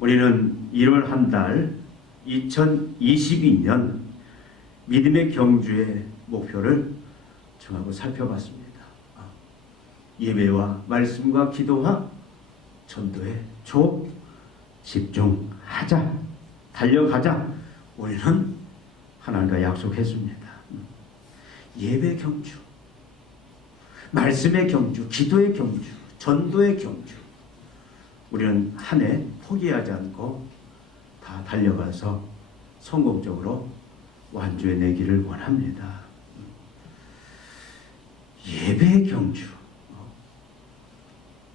우리는 1월 한 달 2022년 믿음의 경주의 목표를 정하고 살펴봤습니다. 예배와 말씀과 기도와 전도에 집중하자, 달려가자. 우리는 하나님과 약속했습니다. 예배 경주, 말씀의 경주, 기도의 경주, 전도의 경주. 우리는 한 해 포기하지 않고 다 달려가서 성공적으로 완주해내기를 원합니다. 예배 경주.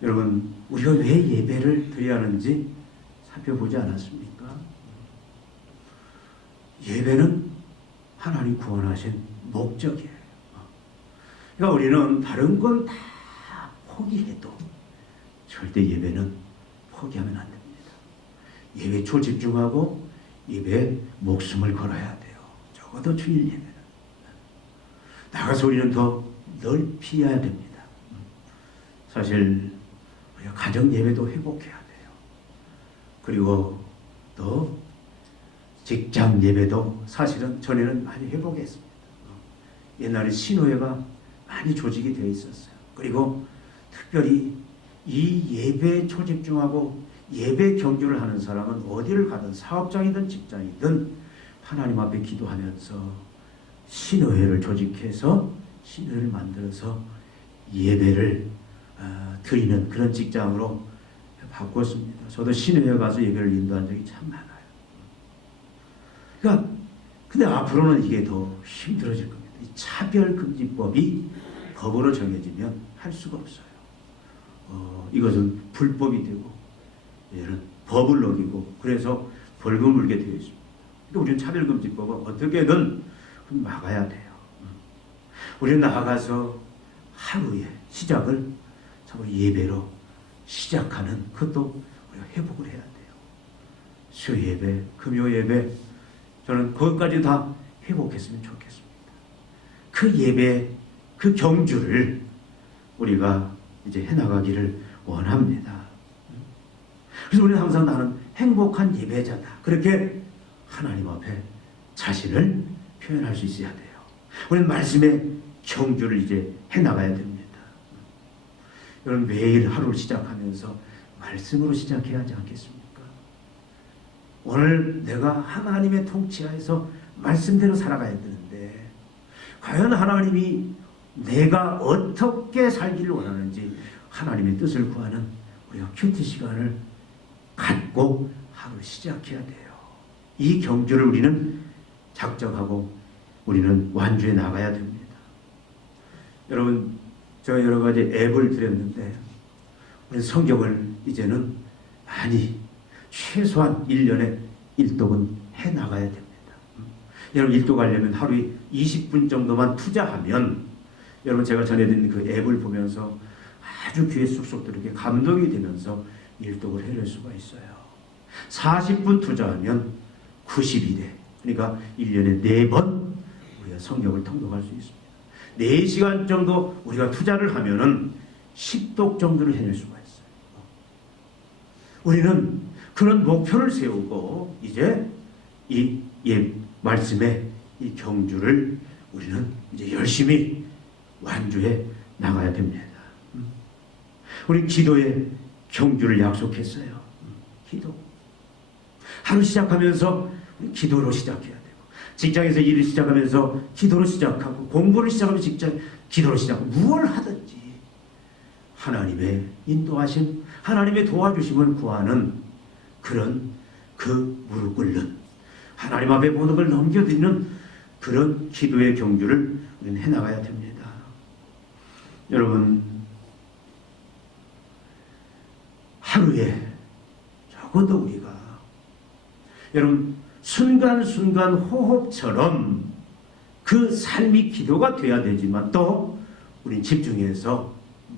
여러분, 우리가 왜 예배를 드려야 하는지 살펴보지 않았습니까? 예배는 하나님 구원하신 목적이에요. 그러니까 우리는 다른 건 다 포기해도 절대 예배는 포기하면 안 됩니다. 예배 초집중하고 예배에 목숨을 걸어야 돼요. 적어도 주일 예배는. 나가서 우리는 더 넓히 해야 됩니다. 사실 우리가 가정 예배도 회복해야 돼요. 그리고 또 직장 예배도 사실은 전에는 많이 회복했습니다. 옛날에 신호회가 많이 조직이 되어 있었어요. 그리고 특별히 이 예배에 초집중하고 예배 경주를 하는 사람은 어디를 가든 사업장이든 직장이든 하나님 앞에 기도하면서 신호회를 조직해서 신호회를 만들어서 예배를 드리는 그런 직장으로 바꿨습니다. 저도 신호회 가서 예배를 인도한 적이 참 많아요. 그러니까 근데 앞으로는 이게 더 힘들어질 겁니다. 이 차별금지법이 법으로 정해지면 할 수가 없어요. 이것은 불법이 되고 얘는 법을 어기고 그래서 벌금을 물게 되어 있습니다. 그러니까 우리는 차별금지법을 어떻게든 막아야 돼요. 우리는 나아가서 하루의 시작을 예배로 시작하는 그것도 우리가 회복을 해야 돼요. 수요 예배, 금요 예배, 저는 그것까지 다 회복했으면 좋겠습니다. 그 예배, 그 경주를 우리가 이제 해나가기를 원합니다. 그래서 우리는 항상 나는 행복한 예배자다. 그렇게 하나님 앞에 자신을 표현할 수 있어야 돼요. 우리는 말씀의 경주를 이제 해나가야 됩니다. 여러분 매일 하루를 시작하면서 말씀으로 시작해야 하지 않겠습니까? 오늘 내가 하나님의 통치하에서 말씀대로 살아가야 되는데 과연 하나님이 내가 어떻게 살기를 원하는지 하나님의 뜻을 구하는 우리가 큐티 시간을 갖고 하루 시작해야 돼요. 이 경주를 우리는 작정하고 우리는 완주해 나가야 됩니다. 여러분, 제가 여러 가지 앱을 드렸는데 우리 성경을 이제는 많이 최소한 1년에 1독은 해 나가야 됩니다. 여러분 일독하려면 하루에 20분 정도만 투자하면 여러분 제가 전해드린 그 앱을 보면서 아주 귀에 쏙쏙 들게 감동이 되면서 일독을 해낼 수가 있어요. 40분 투자하면 90일에 그러니까 1년에 4번 우리가 성경을 통독할 수 있습니다. 4시간 정도 우리가 투자를 하면은 10독 정도를 해낼 수가 있어요. 우리는 그런 목표를 세우고 이제 이 말씀의 이 경주를 우리는 이제 열심히 완주해 나가야 됩니다. 우리 기도의 경주를 약속했어요. 기도. 하루 시작하면서 우리 기도로 시작해야 되고 직장에서 일을 시작하면서 기도로 시작하고 공부를 시작하면 기도로 시작하고 무엇을 하든지 하나님의 인도하심, 하나님의 도와주심을 구하는 그런 그 무릎 꿇는 하나님 앞에 모든 걸 넘겨드리는 그런 기도의 경주를 우리는 해나가야 됩니다. 여러분 하루에 적어도 우리가 여러분 순간순간 호흡처럼 그 삶이 기도가 돼야 되지만 또 우린 집중해서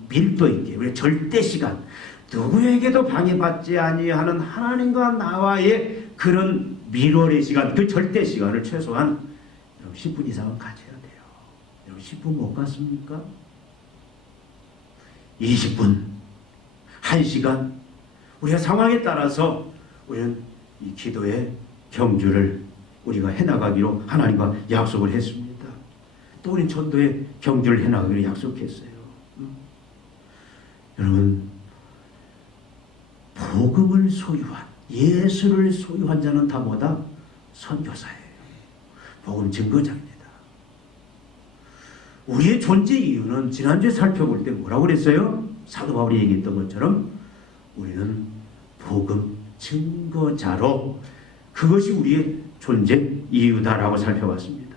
밀도 있게 우리 절대 시간 누구에게도 방해받지 아니하는 하나님과 나와의 그런 밀월의 시간 그 절대 시간을 최소한 10분 이상은 가져야 돼요. 여러분 10분 못 갔습니까? 20분 1시간 우리가 상황에 따라서 우리는 이 기도의 경주를 우리가 해나가기로 하나님과 약속을 했습니다. 또 우리는 전도의 경주를 해나가기로 약속했어요. 여러분, 복음을 소유한, 예수를 소유한 자는 다 뭐다? 선교사예요. 복음 증거자입니다. 우리의 존재 이유는 지난주에 살펴볼 때 뭐라고 그랬어요? 사도 바울이 얘기했던 것처럼 우리는 복음 증거자로, 그것이 우리의 존재 이유다라고 살펴봤습니다.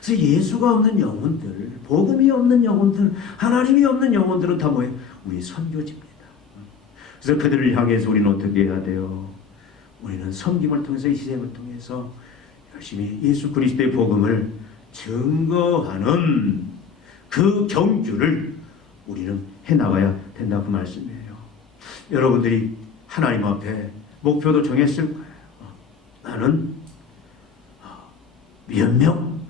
그래서 예수가 없는 영혼들, 복음이 없는 영혼들, 하나님이 없는 영혼들은 다 뭐예요? 우리 선교지입니다. 그래서 그들을 향해서 우리는 어떻게 해야 돼요? 우리는 섬김을 통해서, 희생을 통해서 열심히 예수 그리스도의 복음을 증거하는 그 경주를 우리는 해나가야 된다고 그 말씀이에요. 여러분들이 하나님 앞에 목표도 정했을 거예요. 나는 몇 명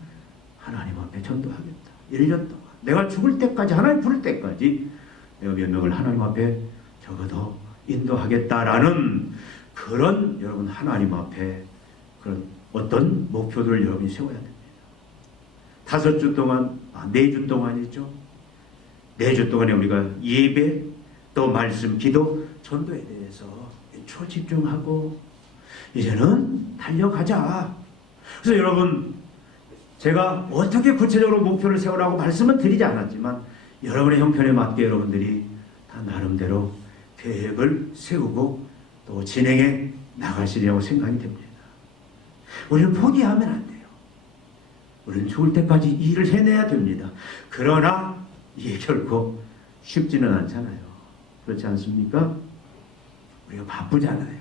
하나님 앞에 전도하겠다. 1년 동안 내가 죽을 때까지, 하나님 부를 때까지 내가 몇 명을 하나님 앞에 적어도 인도하겠다라는 그런, 여러분, 하나님 앞에 그런 어떤 목표들을 여러분이 세워야 됩니다. 5주 동안, 4주 동안이죠. 4주 동안에 우리가 예배, 또 말씀, 기도, 전도에 대해서 초집중하고 이제는 달려가자. 그래서 여러분, 제가 어떻게 구체적으로 목표를 세우라고 말씀은 드리지 않았지만 여러분의 형편에 맞게 여러분들이 다 나름대로 계획을 세우고 또 진행해 나가시리라고 생각이 됩니다. 우리는 포기하면 안 돼요. 우리는 죽을 때까지 이 일을 해내야 됩니다. 그러나 이게 결코 쉽지는 않잖아요. 그렇지 않습니까? 우리가 바쁘잖아요.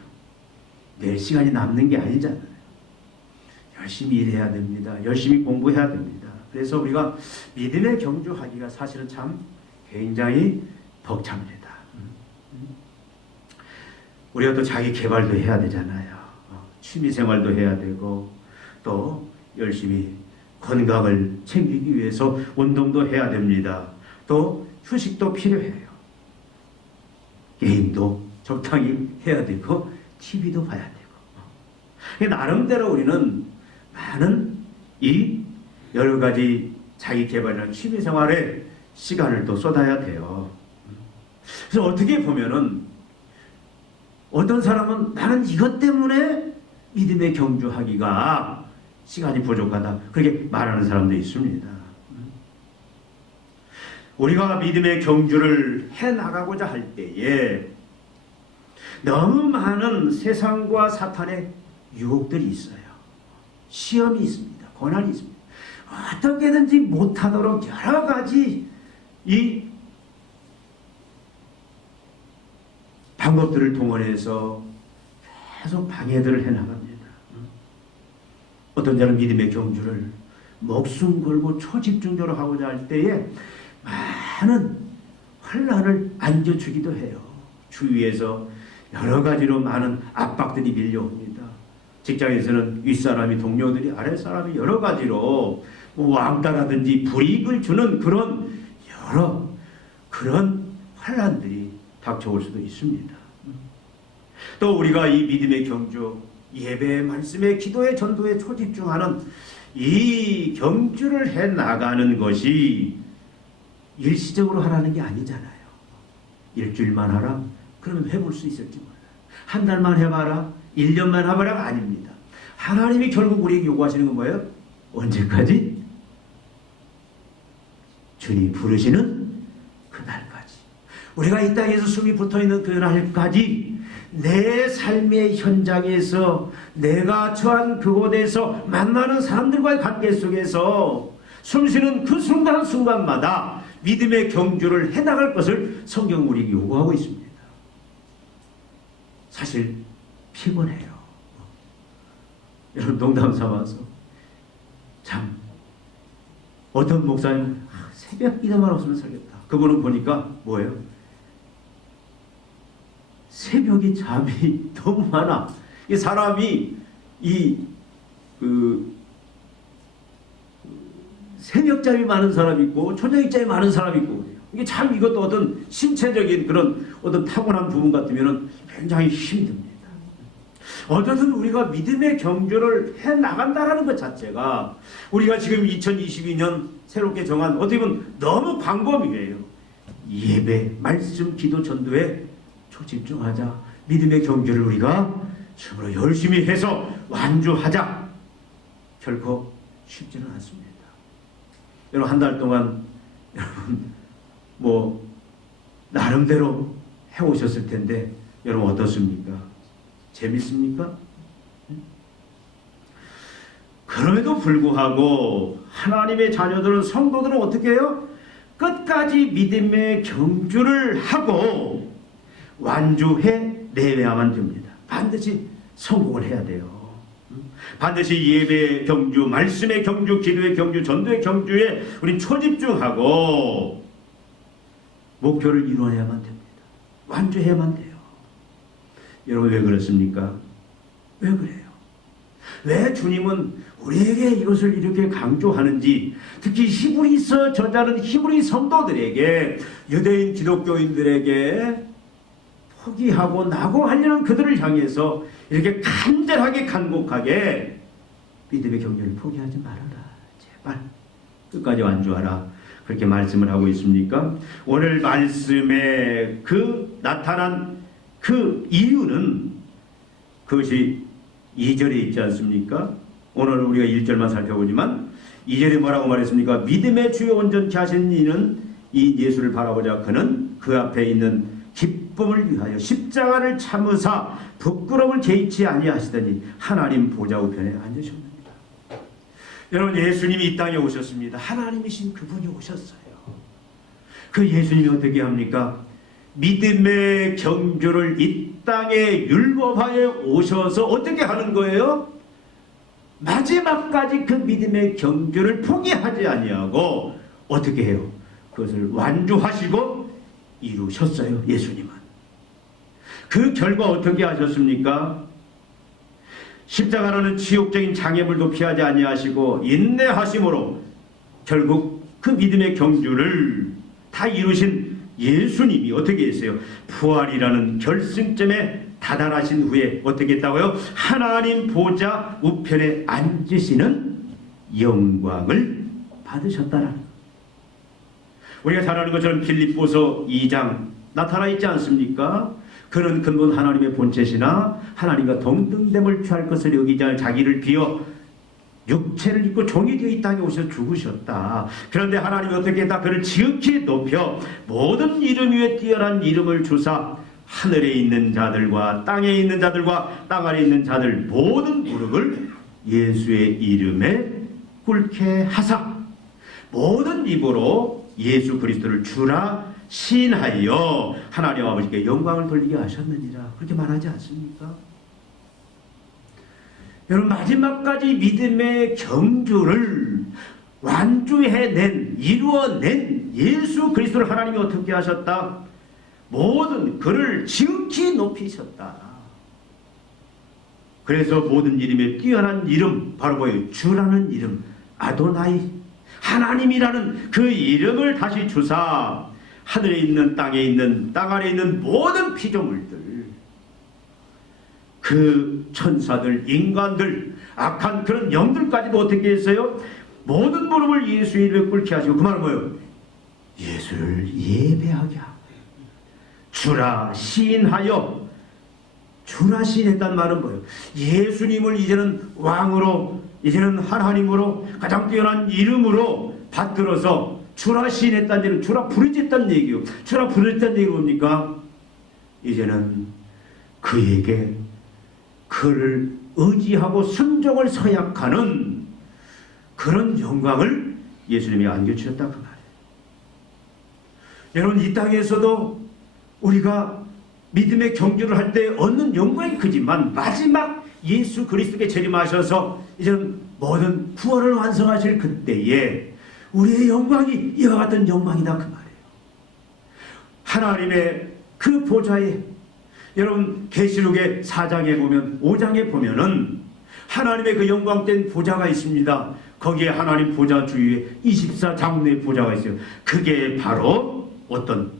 내일 시간이 남는 게 아니잖아요. 열심히 일해야 됩니다. 열심히 공부해야 됩니다. 그래서 우리가 믿음의 경주하기가 사실은 참 굉장히 벅찹니다. 우리가 또 자기 개발도 해야 되잖아요. 취미생활도 해야 되고 또 열심히 건강을 챙기기 위해서 운동도 해야 됩니다. 또 휴식도 필요해요. 게임도 적당히 해야 되고 TV도 봐야 되고, 나름대로 우리는 많은 이 여러 가지 자기 개발이나 취미생활에 시간을 또 쏟아야 돼요. 그래서 어떻게 보면은 어떤 사람은 나는 이것 때문에 믿음의 경주하기가 시간이 부족하다, 그렇게 말하는 사람도 있습니다. 우리가 믿음의 경주를 해나가고자 할 때에 너무 많은 세상과 사탄의 유혹들이 있어요. 시험이 있습니다. 고난이 있습니다. 어떻게든지 못하도록 여러 가지 이 방법들을 동원해서 계속 방해들을 해나갑니다. 어떤 자는 믿음의 경주를 목숨 걸고 초집중적으로 하고자 할 때에 많은 환난을 안겨주기도 해요. 주위에서 여러 가지로 많은 압박들이 밀려옵니다. 직장에서는 윗사람이, 동료들이, 아랫사람이 여러 가지로 왕따라든지 불이익을 주는 그런 여러 그런 환난들이 닥쳐올 수도 있습니다. 또 우리가 이 믿음의 경주, 예배, 말씀의, 기도의, 전도에 초집중하는 이 경주를 해나가는 것이 일시적으로 하라는 게 아니잖아요. 일주일만 하라? 그러면 해볼 수 있을지 몰라요. 한 달만 해봐라? 1년만 해봐라가 아닙니다. 하나님이 결국 우리에게 요구하시는 건 뭐예요? 언제까지? 주님 부르시는 그날까지. 우리가 이 땅에서 숨이 붙어있는 그날까지 내 삶의 현장에서, 내가 처한 그곳에서 만나는 사람들과의 관계 속에서 숨쉬는 그 순간순간마다 믿음의 경주를 해나갈 것을 성경은 우리에게 요구하고 있습니다. 사실 피곤해요. 여러분, 농담 삼아서 참 어떤 목사님 새벽 기도만 없으면 살겠다. 그분은 보니까 뭐예요? 새벽에 잠이 너무 많아. 이 사람이 새벽잠이 많은 사람이 있고 초저녁잠이 많은 사람이 있고 그래요. 이게 참, 이것도 어떤 신체적인 그런 어떤 타고난 부분 같으면 굉장히 힘듭니다. 어쨌든 우리가 믿음의 경주를 해 나간다라는 것 자체가 우리가 지금 2022년 새롭게 정한 어떻게 보면 너무 광범위해요. 예배, 말씀, 기도, 전도에 초집중하자. 믿음의 경주를 우리가 정말 열심히 해서 완주하자. 결코 쉽지는 않습니다. 여러분 한 달 동안 여러분 뭐 나름대로 해오셨을 텐데 여러분 어떻습니까? 재밌습니까? 그럼에도 불구하고 하나님의 자녀들은 성도들은 어떻게 해요? 끝까지 믿음의 경주를 하고 완주해 내야만 됩니다. 반드시 성공을 해야 돼요. 반드시 예배의 경주, 말씀의 경주, 기도의 경주, 전도의 경주에 우린 초집중하고 목표를 이루어야만 됩니다. 완주해야만 돼요. 여러분 왜 그렇습니까? 왜 그래요? 왜 주님은 우리에게 이것을 이렇게 강조하는지, 특히 히브리서 저자는 히브리 성도들에게, 유대인 기독교인들에게 포기하고 낙오하려는 그들을 향해서 이렇게 간절하게 간곡하게 믿음의 경주를 포기하지 말아라. 제발 끝까지 완주하라. 그렇게 말씀을 하고 있습니까? 오늘 말씀에 그 나타난 그 이유는 그것이 2절에 있지 않습니까? 오늘 우리가 1절만 살펴보지만 2절에 뭐라고 말했습니까? 믿음의 주요 온전케 하신 이는 이 예수를 바라보자. 그는 그 앞에 있는 기쁨을 위하여 십자가를 참으사 부끄러움을 개의치 아니하시더니 하나님 보좌 우편에 앉으셨느니라. 여러분 예수님이 이 땅에 오셨습니다. 하나님이신 그분이 오셨어요. 그 예수님이 어떻게 합니까? 믿음의 경주를 이 땅에 율법하에 오셔서 어떻게 하는 거예요? 마지막까지 그 믿음의 경주를 포기하지 아니하고 어떻게 해요? 그것을 완주하시고 이루셨어요. 예수님은. 그 결과 어떻게 하셨습니까? 십자가라는 지옥적인 장애물도 피하지 아니하시고 인내하심으로 결국 그 믿음의 경주를 다 이루신 예수님이 어떻게 했어요? 부활이라는 결승점에 다다라신 후에 어떻게 했다고요? 하나님 보좌 우편에 앉으시는 영광을 받으셨다라는 거예요. 우리가 잘 아는 것처럼 빌립보서 2장 나타나 있지 않습니까? 그는 근본 하나님의 본체시나 하나님과 동등됨을 취할 것을 여기지 않을 자기를 비어 육체를 입고 종이 되어 이 땅에 오셔서 죽으셨다. 그런데 하나님이 어떻게 했다? 그를 지극히 높여 모든 이름 위에 뛰어난 이름을 주사 하늘에 있는 자들과 땅에 있는 자들과 땅 아래 있는 자들 모든 무릎을 예수의 이름에 꿇게 하사 모든 입으로 예수 그리스도를 주라 시인하여 하나님 아버지께 영광을 돌리게 하셨느니라. 그렇게 말하지 않습니까? 여러분 마지막까지 믿음의 경주를 완주해낸 이루어낸 예수 그리스도를 하나님이 어떻게 하셨다? 모든 그를 지극히 높이셨다. 그래서 모든 이름에 뛰어난 이름 바로 뭐예요? 주라는 이름, 아도나이, 하나님이라는 그 이름을 다시 주사 하늘에 있는 땅에 있는 땅 아래 있는 모든 피조물들, 그 천사들, 인간들, 악한 그런 영들까지도 어떻게 했어요? 모든 무릎을 예수 이름에 꿇게 하시고 그 말은 뭐예요? 예수를 예배하게 하고 주라 시인하여. 주라 시인했다는 말은 뭐예요? 예수님을 이제는 왕으로, 이제는 하나님으로 가장 뛰어난 이름으로 받들어서 주라 시인했다는 얘기는 주라 부르짖다는 얘기요. 주라 부르짖다는 얘기가 뭡니까? 이제는 그에게 그를 의지하고 순종을 서약하는 그런 영광을 예수님이 안겨주셨다 그 말이에요. 여러분 이 땅에서도 우리가 믿음의 경주를 할 때 얻는 영광이 크지만 마지막 예수 그리스도께 재림하셔서 이제는 모든 구원을 완성하실 그때에 우리의 영광이 이와 같은 영광이다 그 말이에요. 하나님의 그 보좌에 여러분 계시록의 4장에 보면 5장에 보면은 하나님의 그 영광된 보좌가 있습니다. 거기에 하나님 보좌 주위에 24장로의 보좌가 있어요. 그게 바로 어떤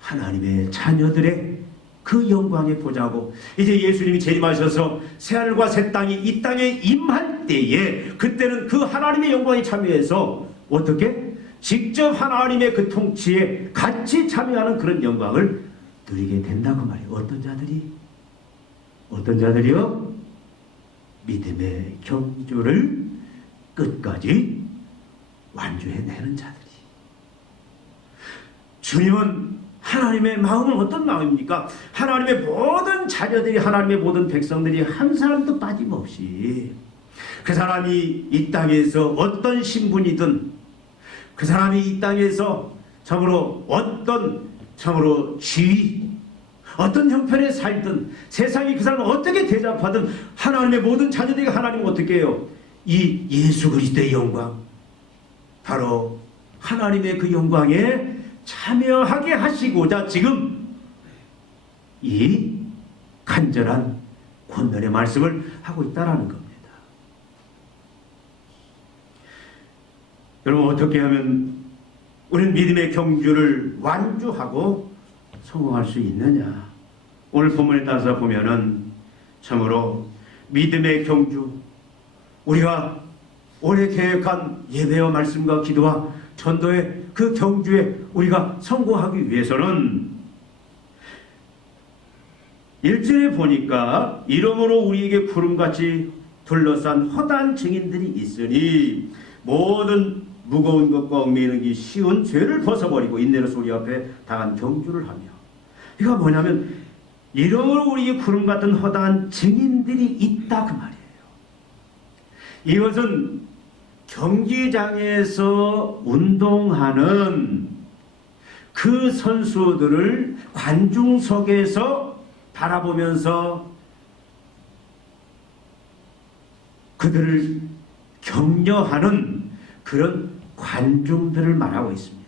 하나님의 자녀들의 그 영광의 보좌고 이제 예수님이 재림하셔서 새하늘과 새 땅이 이 땅에 임할 때에 그때는 그 하나님의 영광에 참여해서 어떻게? 직접 하나님의 그 통치에 같이 참여하는 그런 영광을 누리게 된다고 말이에요. 어떤 자들이? 어떤 자들이요? 믿음의 경주를 끝까지 완주해내는 자들이. 주님은 하나님의 마음은 어떤 마음입니까? 하나님의 모든 자녀들이, 하나님의 모든 백성들이 한 사람도 빠짐없이 그 사람이 이 땅에서 어떤 신분이든 그 사람이 이 땅에서 참으로 어떤 참으로 지위, 어떤 형편에 살든 세상이 그 사람을 어떻게 대접하든 하나님의 모든 자녀들이 하나님은 어떻게 해요? 이 예수 그리스도의 영광, 바로 하나님의 그 영광에 참여하게 하시고자 지금 이 간절한 권면의 말씀을 하고 있다는 겁니다. 여러분, 어떻게 하면 우리는 믿음의 경주를 완주하고 성공할 수 있느냐? 오늘 본문에 따라서 보면은 참으로 믿음의 경주, 우리가 올해 계획한 예배와 말씀과 기도와 전도의 그 경주에 우리가 성공하기 위해서는 1절에 보니까 이러므로 우리에게 구름같이 둘러싼 허다한 증인들이 있으니 모든 무거운 것과 얽매이는 쉬운 죄를 벗어버리고 인내로서 우리 앞에 당한 경주를 하며, 이거 뭐냐면 이러므로 우리에게 구름 같은 허다한 증인들이 있다 그 말이에요. 이것은 경기장에서 운동하는 그 선수들을 관중석에서 바라보면서 그들을 격려하는 그런 관중들을 말하고 있습니다.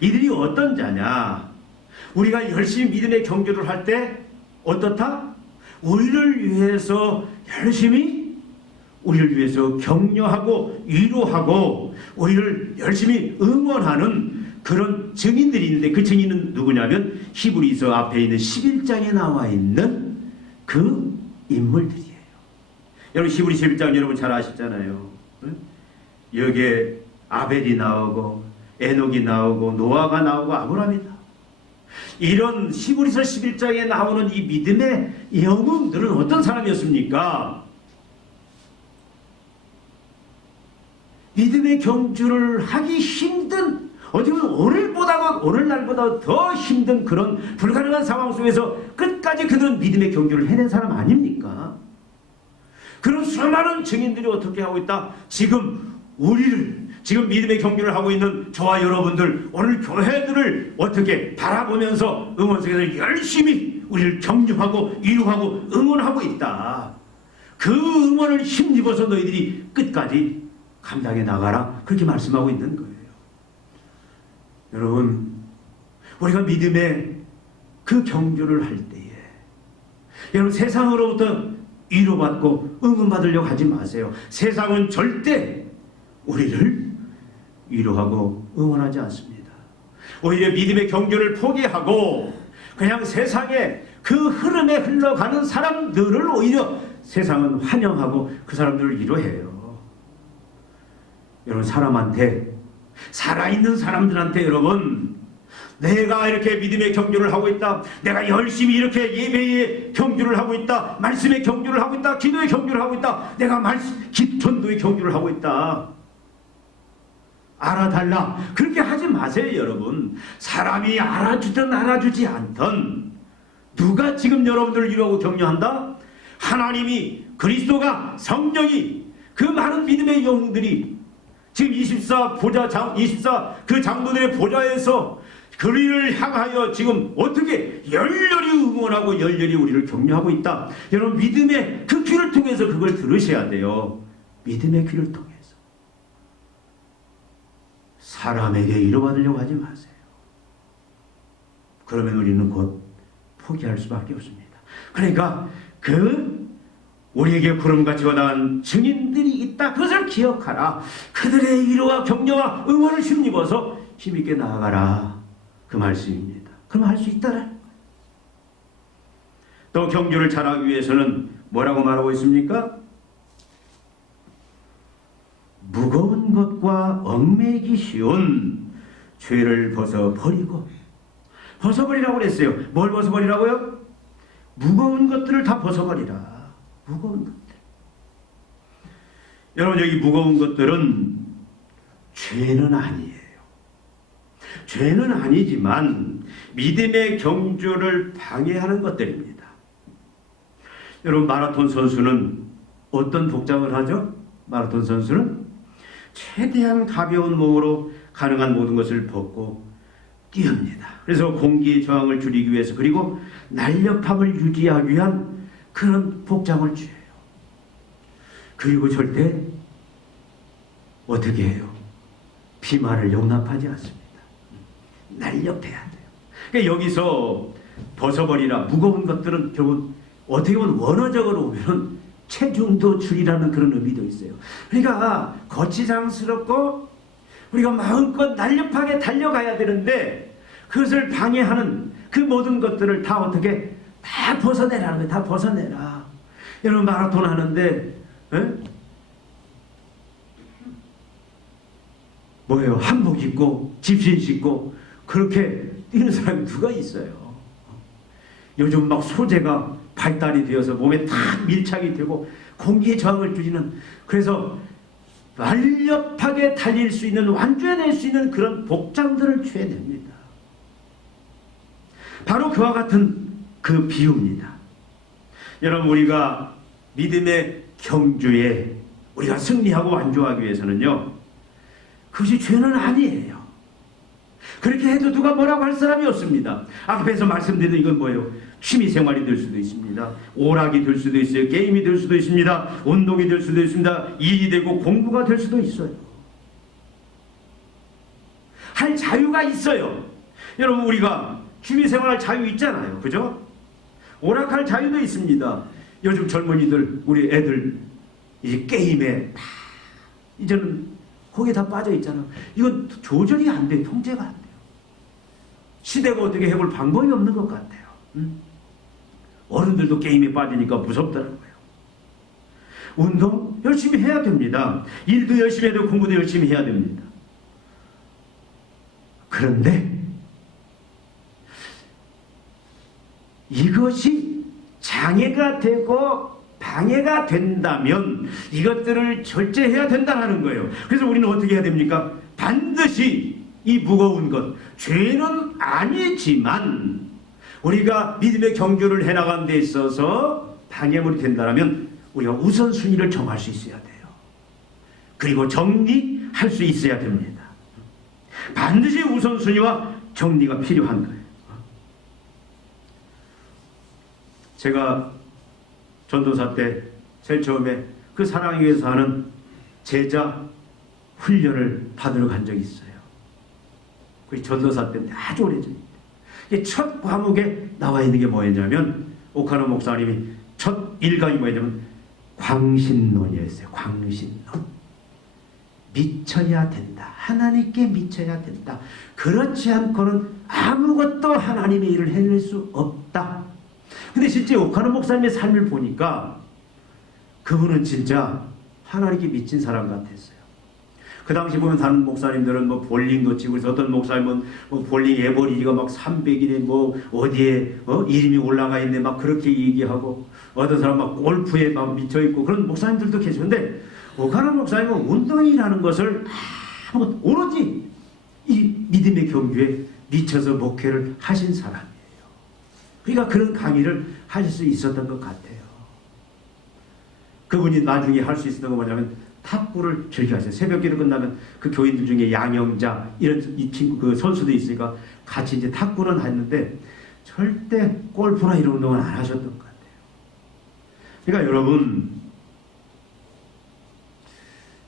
이들이 어떤 자냐? 우리가 열심히 믿음의 경주를 할 때 어떻다? 우리를 위해서 열심히, 우리를 위해서 격려하고 위로하고 우리를 열심히 응원하는 그런 증인들이 있는데, 그 증인은 누구냐면 히브리서 앞에 있는 11장에 나와 있는 그 인물들이에요. 여러분, 히브리서 11장 여러분 잘 아시잖아요. 여기에 아벨이 나오고 에녹이 나오고 노아가 나오고 아브라함이 나오고, 이런 히브리서 11장에 나오는 이 믿음의 영웅들은 어떤 사람이었습니까? 믿음의 경주를 하기 힘든, 어떻게 보면 오늘날보다 더 힘든 그런 불가능한 상황 속에서 끝까지 그들은 믿음의 경주를 해낸 사람 아닙니까? 그런 수많은 증인들이 어떻게 하고 있다? 지금 믿음의 경주를 하고 있는 저와 여러분들, 오늘 교회들을 어떻게 바라보면서 응원석에서 열심히 우리를 격려하고 위로하고 응원하고 있다. 그 응원을 힘입어서 너희들이 끝까지 감당해 나가라, 그렇게 말씀하고 있는 거예요. 여러분, 우리가 믿음의 그 경주를 할 때에 여러분, 세상으로부터 위로받고 응원받으려고 하지 마세요. 세상은 절대 우리를 위로하고 응원하지 않습니다. 오히려 믿음의 경주를 포기하고 그냥 세상의 그 흐름에 흘러가는 사람들을 오히려 세상은 환영하고 그 사람들을 위로해요. 여러분, 살아있는 사람들한테 여러분, 내가 이렇게 믿음의 경주를 하고 있다, 내가 열심히 이렇게 예배의 경주를 하고 있다, 말씀의 경주를 하고 있다, 기도의 경주를 하고 있다, 내가 전도의 경주를 하고 있다, 알아달라, 그렇게 하지 마세요. 여러분, 사람이 알아주든 알아주지 않든 누가 지금 여러분들을 위로하고 격려한다? 하나님이, 그리스도가, 성령이, 그 많은 믿음의 영웅들이 지금 24 그 장로들의 보좌에서 그리를 향하여 지금 어떻게 열렬히 응원하고 열렬히 우리를 격려하고 있다. 여러분, 믿음의 그 귀를 통해서 그걸 들으셔야 돼요. 믿음의 귀를 통해서. 사람에게 위로받으려고 하지 마세요. 그러면 우리는 곧 포기할 수밖에 없습니다. 그러니까 우리에게 구름같이 허다한 증인들이 있다, 그것을 기억하라. 그들의 위로와 격려와 응원을 힘입어서 힘있게 나아가라, 그 말씀입니다. 그럼 할 수 있다라. 또 경주를 잘하기 위해서는 뭐라고 말하고 있습니까? 무거운 것과 얽매이기 쉬운 죄를 벗어버리고, 벗어버리라고 그랬어요. 뭘 벗어버리라고요? 무거운 것들을 다 벗어버리라. 무거운 것들. 여러분, 여기 무거운 것들은 죄는 아니에요. 죄는 아니지만 믿음의 경주를 방해하는 것들입니다. 여러분, 마라톤 선수는 어떤 복장을 하죠? 마라톤 선수는 최대한 가벼운 몸으로 가능한 모든 것을 벗고 뛰어옵니다. 그래서 공기의 저항을 줄이기 위해서, 그리고 날렵함을 유지하기 위한 그런 복장을 취해요. 그리고 절대 어떻게 해요? 비만을 용납하지 않습니다. 날렵해야 돼요. 그러니까 여기서 벗어버리라, 무거운 것들은 결국 어떻게 보면 원어적으로 보면 체중도 줄이라는 그런 의미도 있어요. 그러니까 거치장스럽고 우리가 마음껏 날렵하게 달려가야 되는데, 그것을 방해하는 그 모든 것들을 다 어떻게 다 벗어내라는 거예요. 다 벗어내라. 여러분, 마라톤 하는데 뭐예요? 한복 입고 집신 신고 그렇게 뛰는 사람이 누가 있어요? 요즘 막 소재가 발달이 되어서 몸에 다 밀착이 되고 공기의 저항을 줄이는, 그래서 날렵하게 달릴 수 있는, 완주해낼 수 있는 그런 복장들을 취해냅니다. 바로 그와 같은 그 비유입니다. 여러분, 우리가 믿음의 경주에 우리가 승리하고 완주하기 위해서는요, 그것이 죄는 아니에요. 그렇게 해도 누가 뭐라고 할 사람이 없습니다. 앞에서 말씀드린 이건 뭐예요? 취미생활이 될 수도 있습니다. 오락이 될 수도 있어요. 게임이 될 수도 있습니다. 운동이 될 수도 있습니다. 일이 되고 공부가 될 수도 있어요. 할 자유가 있어요. 여러분, 우리가 취미생활할 자유 있잖아요. 그죠? 오락할 자유도 있습니다. 요즘 젊은이들, 우리 애들 이제 게임에 이제는 거기에 다 빠져 있잖아요. 이건 조절이 안 돼요. 통제가 안 돼요. 시대가 어떻게 해볼 방법이 없는 것 같아요. 어른들도 게임에 빠지니까 무섭더라고요. 운동 열심히 해야 됩니다. 일도 열심히 해야 되고 공부도 열심히 해야 됩니다. 그런데 이것이 장애가 되고 방해가 된다면 이것들을 절제해야 된다는 거예요. 그래서 우리는 어떻게 해야 됩니까? 반드시 이 무거운 것, 죄는 아니지만 우리가 믿음의 경주를 해나가는 데 있어서 방해물이 된다면 우리가 우선순위를 정할 수 있어야 돼요. 그리고 정리할 수 있어야 됩니다. 반드시 우선순위와 정리가 필요한 거예요. 제가 전도사 때 제일 처음에 그 사랑하기 위해서 하는 제자 훈련을 받으러 간 적이 있어요. 그 전도사 때인데 아주 오래전입니다. 첫 과목에 나와 있는 게 뭐였냐면, 오카노 목사님이 첫 일강이 뭐였냐면 광신론이었어요. 광신론. 미쳐야 된다. 하나님께 미쳐야 된다. 그렇지 않고는 아무것도 하나님의 일을 해낼 수 없다. 근데 실제 오카노 목사님의 삶을 보니까 그분은 진짜 하나님께 미친 사람 같았어요. 그 당시 보면 다른 목사님들은 뭐 볼링도 치고, 그래서 어떤 목사님은 뭐 볼링 에버리지가 막 300이네, 뭐 어디에 이름이 올라가 있네, 막 그렇게 얘기하고, 어떤 사람 막 골프에 막 미쳐있고, 그런 목사님들도 계시는데, 오카노 목사님은 운동이라는 것을 오로지 이 믿음의 경주에 미쳐서 목회를 하신 사람이에요. 그러니까 그런 강의를 하실 수 있었던 것 같아요. 그분이 나중에 할 수 있었던 건 뭐냐면 탁구를 즐겨하세요. 새벽기도 끝나면 그 교인들 중에 양영자 이런 이 친구 그 선수도 있으니까 같이 이제 탁구는 했는데 절대 골프나 이런 운동은 안 하셨던 것 같아요. 그러니까 여러분,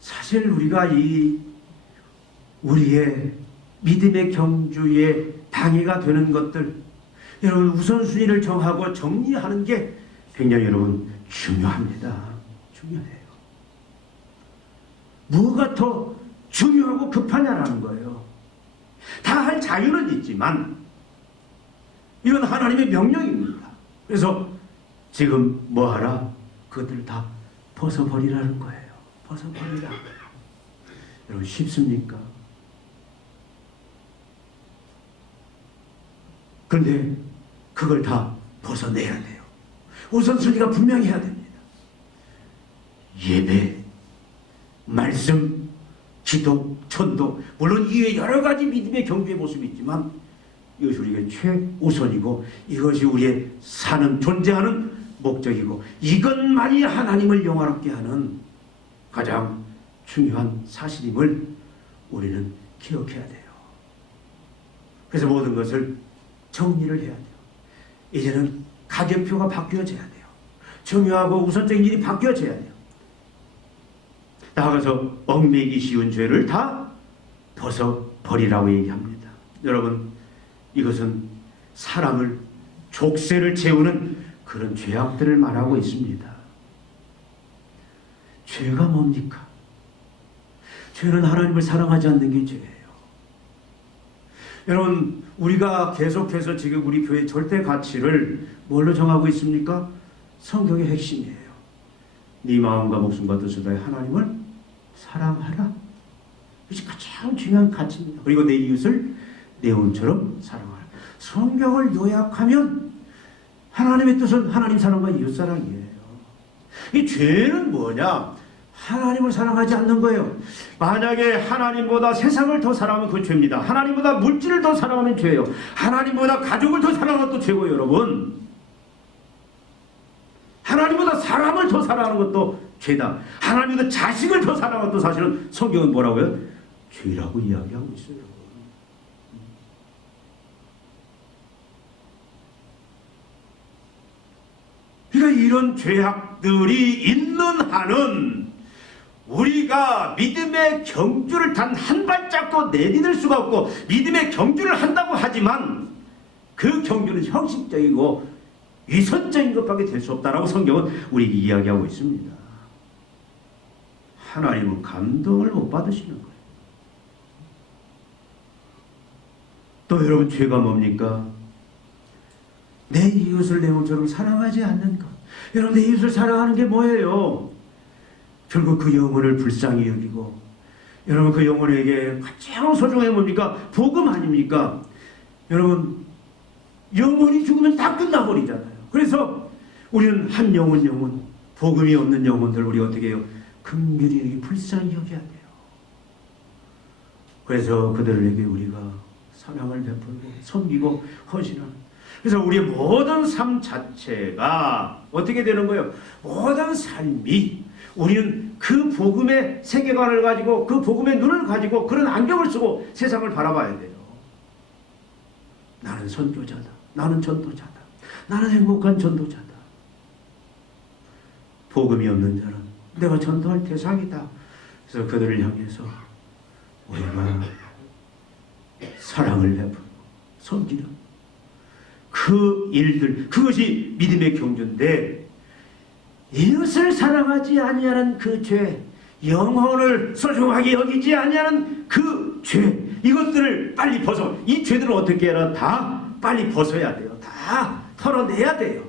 사실 우리가 우리의 믿음의 경주에 방해가 되는 것들, 여러분 우선순위를 정하고 정리하는 게 굉장히 여러분 중요합니다. 중요해요. 뭐가 더 중요하고 급하냐라는 거예요. 다 할 자유는 있지만 이건 하나님의 명령입니다. 그래서 지금 뭐하라? 그것들을 다 벗어버리라는 거예요. 벗어버리라. 여러분 쉽습니까? 그런데 그걸 다 벗어내야 돼요. 우선순위가 분명히 해야 됩니다. 예배, 말씀, 기도, 전도, 물론 이외에 여러 가지 믿음의 경주의 모습이 있지만 이것이 우리에게 최우선이고 이것이 우리의 사는, 존재하는 목적이고 이것만이 하나님을 영화롭게 하는 가장 중요한 사실임을 우리는 기억해야 돼요. 그래서 모든 것을 정리를 해야 돼요. 이제는 가격표가 바뀌어져야 돼요. 중요하고 우선적인 일이 바뀌어져야 돼요. 나아가서 얽매이기 쉬운 죄를 다 벗어버리라고 얘기합니다. 여러분, 이것은 사람을 족쇄를 채우는 그런 죄악들을 말하고 있습니다. 죄가 뭡니까? 죄는 하나님을 사랑하지 않는 게 죄예요. 여러분, 우리가 계속해서 지금 우리 교회 절대 가치를 뭘로 정하고 있습니까? 성경의 핵심이에요. 네 마음과 목숨과 뜻을 다해 하나님을 사랑하라. 이것이 가장 중요한 가치입니다. 그리고 내 이웃을 내 혼처럼 사랑하라. 성경을 요약하면 하나님의 뜻은 하나님 사랑과 이웃 사랑이에요. 이 죄는 뭐냐? 하나님을 사랑하지 않는 거예요. 만약에 하나님보다 세상을 더 사랑하면 그 죄입니다. 하나님보다 물질을 더 사랑하면 죄예요. 하나님보다 가족을 더 사랑하면 또 죄고요, 여러분. 하나님보다 사람을 더 사랑하는 것도 죄다. 하나님보다 자식을 더 사랑하는 것도 사실은 성경은 뭐라고요? 죄라고 이야기하고 있어요. 그러니까 이런 죄악들이 있는 한은 우리가 믿음의 경주를 단 한 발짝도 내디딜 수가 없고 믿음의 경주를 한다고 하지만 그 경주는 형식적이고 위선적인 것밖에 될 수 없다라고 성경은 우리에게 이야기하고 있습니다. 하나님은 감동을 못 받으시는 거예요. 또 여러분, 죄가 뭡니까? 내 이웃을 내 몸처럼 사랑하지 않는 것. 여러분, 내 이웃을 사랑하는 게 뭐예요? 결국 그 영혼을 불쌍히 여기고, 여러분, 그 영혼에게 가장 소중한 게 뭡니까? 복음 아닙니까? 여러분, 영혼이 죽으면 다 끝나버리잖아요. 그래서 우리는 한 영혼, 복음이 없는 영혼들 우리 어떻게 해요? 긍휼히 불쌍히 여겨야 돼요. 그래서 그들에게 우리가 사랑을 베풀고 섬기고 헌신하는. 그래서 우리의 모든 삶 자체가 어떻게 되는 거예요? 모든 삶이 우리는 그 복음의 세계관을 가지고 그 복음의 눈을 가지고 그런 안경을 쓰고 세상을 바라봐야 돼요. 나는 선교자다. 나는 전도자다. 나는 행복한 전도자다. 복음이 없는 자는 내가 전도할 대상이다. 그래서 그들을 향해서 우리가 사랑을 베풀고 섬기는 그 일들, 그것이 믿음의 경주인데 이웃을 사랑하지 아니하는 그 죄, 영혼을 소중하게 여기지 아니하는 그 죄, 이것들을 빨리 벗어. 이 죄들을 어떻게 해라? 다 빨리 벗어야 돼요. 다 털어내야 돼요.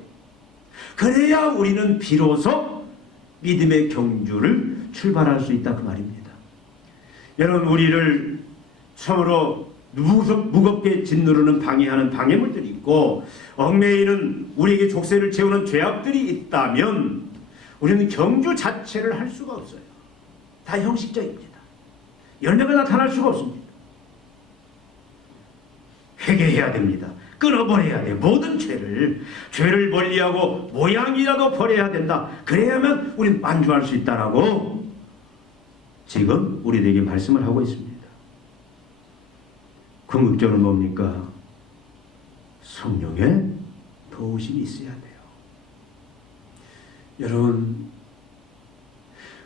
그래야 우리는 비로소 믿음의 경주를 출발할 수 있다, 그 말입니다. 여러분, 우리를 처음으로 무겁게 짓누르는 방해하는 방해물들이 있고 얽매이는 우리에게 족쇄를 채우는 죄악들이 있다면 우리는 경주 자체를 할 수가 없어요. 다 형식적입니다. 열매가 나타날 수가 없습니다. 회개해야 됩니다. 끊어버려야 돼요. 모든 죄를 멀리하고 모양이라도 버려야 된다. 그래야만 우리는 만주할 수 있다라고 지금 우리에게 말씀을 하고 있습니다. 궁극적으로 뭡니까? 성령의 도우심이 있어야 돼요. 여러분,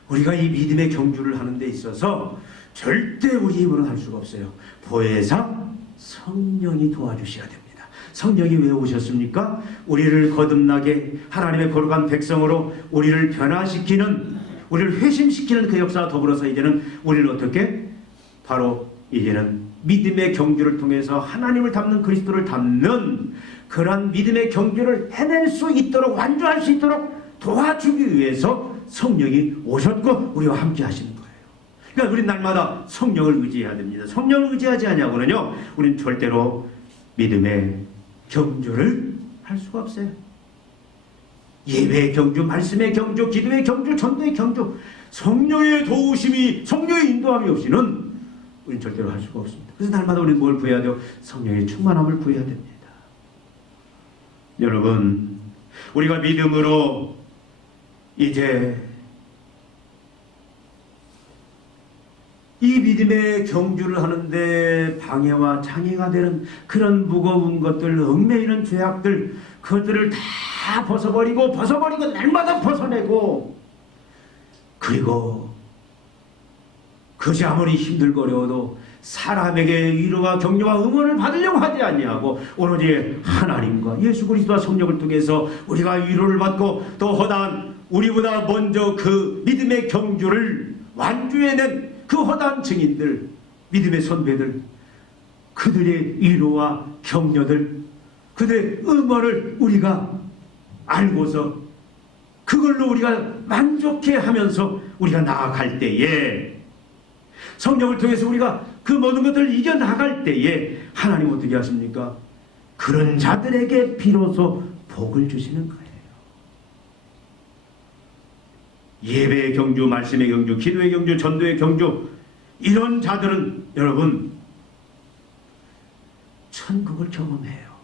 우리가 이 믿음의 경주를 하는 데 있어서 절대 우리 힘으로는 할 수가 없어요. 보혜사 성령이 도와주셔야 됩니다. 성령이 왜 오셨습니까? 우리를 거듭나게 하나님의 거룩한 백성으로 우리를 변화시키는, 우리를 회심시키는 그 역사와 더불어서 이제는 우리를 어떻게? 바로 이제는 믿음의 경주를 통해서 하나님을 닮는 그리스도를 닮는 그러한 믿음의 경주를 해낼 수 있도록, 완주할 수 있도록 도와주기 위해서 성령이 오셨고 우리와 함께 하시는 거예요. 그러니까 우리 날마다 성령을 의지해야 됩니다. 성령을 의지하지 않냐고는요, 우리는 절대로 믿음의 경주를 할 수가 없어요. 예배의 경주, 말씀의 경주, 기도의 경주, 전도의 경주, 성령의 도우심이, 성령의 인도함이 없이는 우리는 절대로 할 수가 없습니다. 그래서 날마다 우리는 뭘 구해야 돼요? 성령의 충만함을 구해야 됩니다. 여러분, 우리가 믿음으로 이제 이 믿음의 경주를 하는데 방해와 장애가 되는 그런 무거운 것들, 얽매이는 죄악들, 그것들을 다 벗어버리고 날마다 벗어내고, 그리고 그것이 아무리 힘들거려도 사람에게 위로와 격려와 응원을 받으려고 하지 아니하고 오로지 하나님과 예수 그리스도와 성령을 통해서 우리가 위로를 받고, 또 허다한 우리보다 먼저 그 믿음의 경주를 완주해낸 그 허다한 증인들, 믿음의 선배들, 그들의 위로와 격려들, 그들의 응원을 우리가 알고서 그걸로 우리가 만족해 하면서 우리가 나아갈 때에, 성령을 통해서 우리가 그 모든 것들을 이겨나갈 때에 하나님 어떻게 하십니까? 그런 자들에게 비로소 복을 주시는 거예요. 예배의 경주, 말씀의 경주, 기도의 경주, 전도의 경주, 이런 자들은 여러분 천국을 경험해요.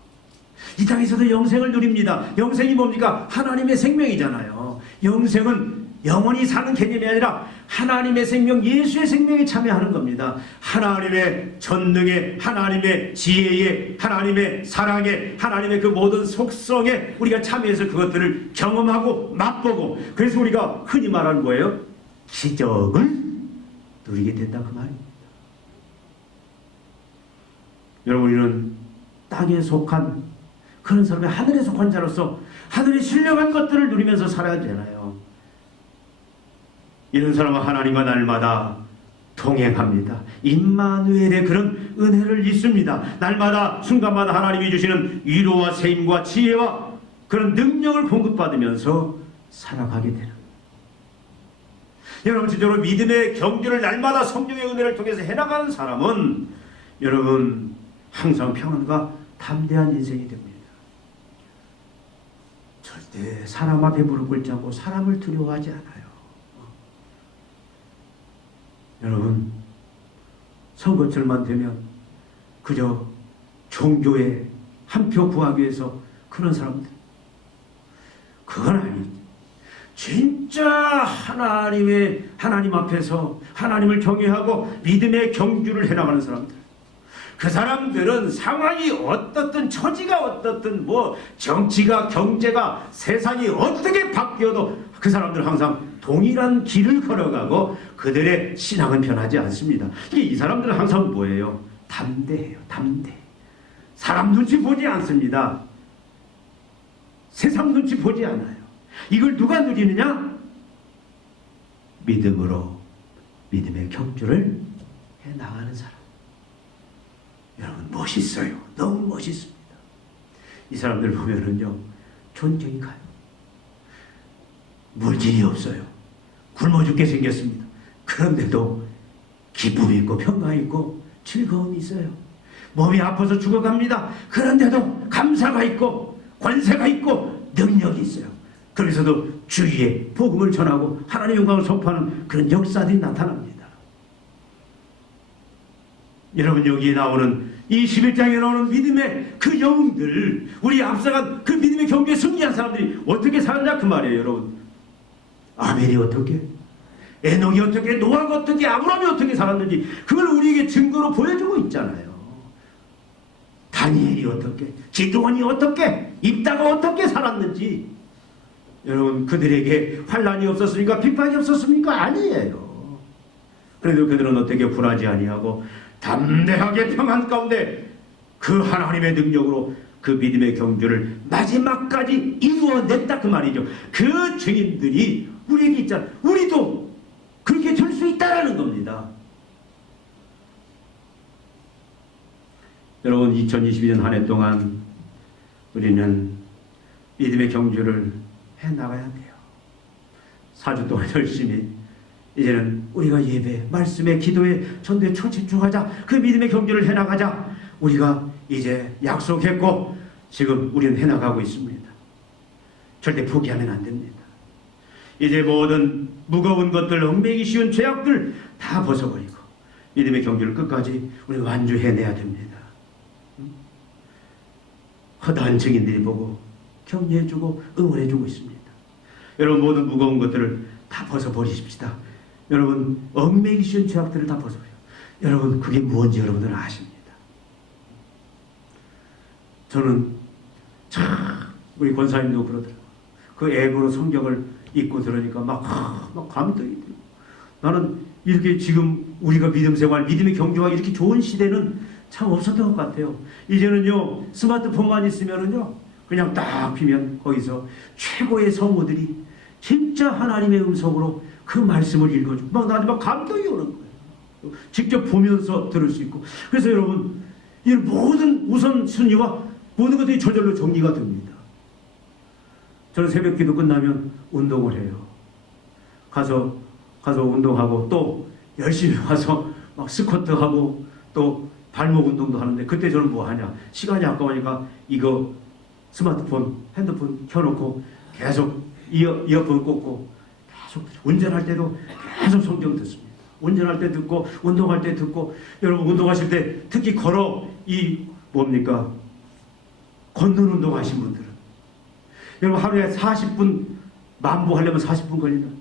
이 땅에서도 영생을 누립니다. 영생이 뭡니까? 하나님의 생명이잖아요. 영생은 영원히 사는 개념이 아니라 하나님의 생명, 예수의 생명에 참여하는 겁니다. 하나님의 전능에, 하나님의 지혜에, 하나님의 사랑에, 하나님의 그 모든 속성에 우리가 참여해서 그것들을 경험하고 맛보고, 그래서 우리가 흔히 말하는 거예요. 기적을 누리게 된다, 그 말입니다. 여러분, 우리는 땅에 속한 그런 사람의 하늘에 속한 자로서 하늘에 신령한 것들을 누리면서 살아야 되잖아요. 이런 사람은 하나님과 날마다 동행합니다. 임마누엘의 그런 은혜를 입습니다. 날마다 순간마다 하나님이 주시는 위로와 세임과 지혜와 그런 능력을 공급받으면서 살아가게 되는, 여러분, 진짜로 믿음의 경주를 날마다 성령의 은혜를 통해서 해나가는 사람은 여러분 항상 평안과 담대한 인생이 됩니다. 절대 사람 앞에 무릎 꿇지 않고 사람을 두려워하지 않아요. 여러분, 선거철만 되면 그저 종교에 한 표 구하기 위해서 그런 사람들, 그건 아니지. 진짜 하나님 앞에서 하나님을 경외하고 믿음의 경주를 해나가는 사람들, 그 사람들은 상황이 어떻든, 처지가 어떻든, 뭐 정치가, 경제가, 세상이 어떻게 바뀌어도 그 사람들은 항상 동일한 길을 걸어가고 그들의 신앙은 변하지 않습니다. 이 사람들은 항상 뭐예요? 담대해요. 담대. 사람 눈치 보지 않습니다. 세상 눈치 보지 않아요. 이걸 누가 누리느냐? 믿음으로 믿음의 경주를 해나가는 사람. 여러분, 멋있어요. 너무 멋있습니다. 이 사람들 보면은요, 존경이 가요. 물질이 없어요. 굶어 죽게 생겼습니다. 그런데도 기쁨이 있고 평강이 있고 즐거움이 있어요. 몸이 아파서 죽어갑니다. 그런데도 감사가 있고 권세가 있고 능력이 있어요. 그래서도 주위에 복음을 전하고 하나님의 영광을 선포하는 그런 역사들이 나타납니다. 여러분, 여기에 나오는 이 11장에 나오는 믿음의 그 영웅들, 우리 앞서간 그 믿음의 경주에 승리한 사람들이 어떻게 살았냐 그 말이에요. 여러분, 아벨이 어떻게, 에녹이 어떻게, 노아가 어떻게, 아브라함이 어떻게 살았는지 그걸 우리에게 증거로 보여주고 있잖아요. 다니엘이 어떻게, 기드온이 어떻게, 입다가 어떻게 살았는지. 여러분, 그들에게 환난이 없었습니까? 비판이 없었습니까? 아니에요. 그래도 그들은 어떻게 불하지 아니하고 담대하게 평안 가운데 그 하나님의 능력으로 그 믿음의 경주를 마지막까지 이루어냈다 그 말이죠. 그 증인들이 우리에게 있잖아요. 우리도 그렇게 될 수 있다라는 겁니다. 여러분, 2022년 한 해 동안 우리는 믿음의 경주를 해나가야 돼요. 4주 동안 열심히 이제는 우리가 예배, 말씀에, 기도에, 전도에 초집중하자. 그 믿음의 경주를 해나가자. 우리가 이제 약속했고 지금 우리는 해나가고 있습니다. 절대 포기하면 안 됩니다. 이제 모든 무거운 것들, 얽매이기 쉬운 죄악들 다 벗어버리고 믿음의 경주를 끝까지 우리 완주해내야 됩니다. 허다한 증인들이 보고 격려해주고 응원해주고 있습니다. 여러분 모든 무거운 것들을 다 벗어버리십시다. 여러분 얽매이기 쉬운 죄악들을 다 벗어버려요. 여러분 그게 무엇인지 여러분들은 아십니다. 저는 참 우리 권사님도 그러더라고요. 그 앱으로 성경을 읽고 들으니까 막 감동이 들고, 나는 이렇게 지금 우리가 믿음 생활, 믿음의 경주가 이렇게 좋은 시대는 참 없었던 것 같아요. 이제는요 스마트폰만 있으면은요 그냥 딱 피면 거기서 최고의 성우들이 진짜 하나님의 음성으로 그 말씀을 읽어주고 막 나한테 막 감동이 오는 거예요. 직접 보면서 들을 수 있고. 그래서 여러분 이 모든 우선순위와 모든 것들이 저절로 정리가 됩니다. 저는 새벽 기도 끝나면 운동을 해요. 가서 운동하고 또 열심히 와서 막 스쿼트하고 또 발목 운동도 하는데, 그때 저는 뭐 하냐, 시간이 아까우니까 이거 스마트폰, 핸드폰 켜놓고 계속 이어폰 꽂고 계속 운전할 때도 계속 성경 듣습니다. 운전할 때 듣고 운동할 때 듣고. 여러분 운동하실 때 특히 걸어 걷는 운동 하신 분들은 여러분 하루에 40분 만보하려면 40분 걸리면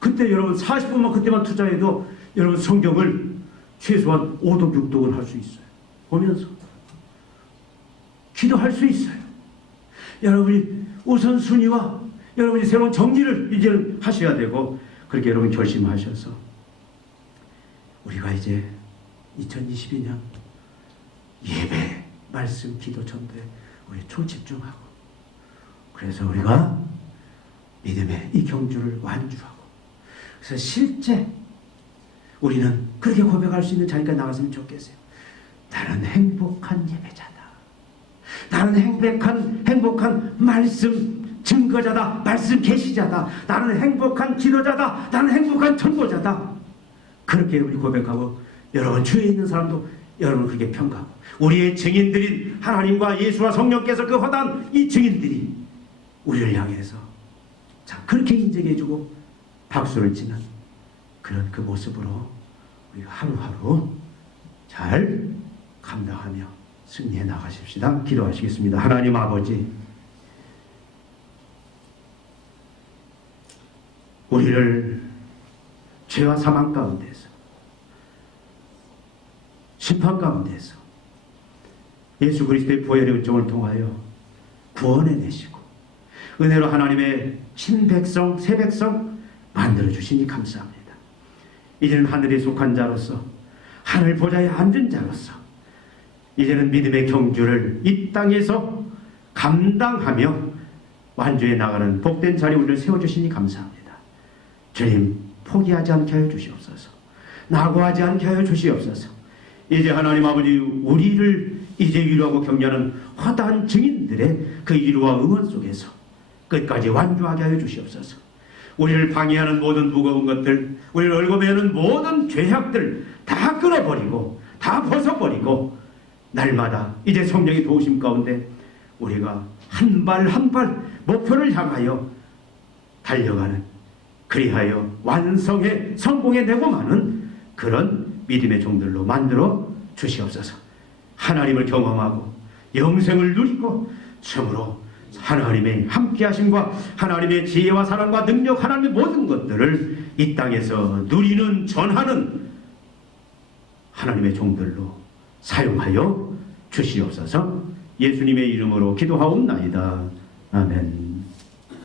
그때 여러분 40분만 그때만 투자해도 여러분 성경을 최소한 5독 6독은 할 수 있어요. 보면서 기도할 수 있어요. 여러분이 우선순위와 여러분이 새로운 정리를 이제는 하셔야 되고, 그렇게 여러분 결심하셔서 우리가 이제 2022년 예배, 말씀, 기도, 전도에 우리 초집중하고, 그래서 우리가 믿음의 이 경주를 완주하고, 그래서 실제 우리는 그렇게 고백할 수 있는 자리까지 나갔으면 좋겠어요. 나는 행복한 예배자다. 나는 행복한 말씀 증거자다. 말씀 계시자다. 나는 행복한 기도자다. 나는 행복한 전도자다. 그렇게 우리 고백하고, 여러분 주위에 있는 사람도 여러분 그렇게 평가하고, 우리의 증인들인 하나님과 예수와 성령께서 그 허다한 이 증인들이 우리를 향해서 자 그렇게 인정해주고 박수를 치는 그런 그 모습으로 우리가 하루하루 잘 감당하며 승리해 나가십시다. 기도하시겠습니다. 하나님 아버지, 우리를 죄와 사망 가운데서, 심판 가운데서 예수 그리스도의 보혈의 은총을 통하여 구원해내시고 은혜로 하나님의 친백성, 새백성 만들어주시니 감사합니다. 이제는 하늘에 속한 자로서, 하늘 보좌에 앉은 자로서 이제는 믿음의 경주를 이 땅에서 감당하며 완주해 나가는 복된 자리 우리를 세워주시니 감사합니다. 주님, 포기하지 않게 하여 주시옵소서. 낙오하지 않게 하여 주시옵소서. 이제 하나님 아버지, 우리를 이제 위로하고 격려하는 허다한 증인들의 그 위로와 응원 속에서 끝까지 완주하게 하여 주시옵소서. 우리를 방해하는 모든 무거운 것들, 우리를 얽어매는 모든 죄악들 다 끊어버리고 다 벗어버리고, 날마다 이제 성령의 도우심 가운데 우리가 한 발 한 발 목표를 향하여 달려가는, 그리하여 완성해 성공해 내고 마는 그런 믿음의 종들로 만들어 주시옵소서. 하나님을 경험하고 영생을 누리고 참으로 하나님의 함께하심과 하나님의 지혜와 사랑과 능력, 하나님의 모든 것들을 이 땅에서 누리는, 전하는 하나님의 종들로 사용하여 주시옵소서. 예수님의 이름으로 기도하옵나이다. 아멘.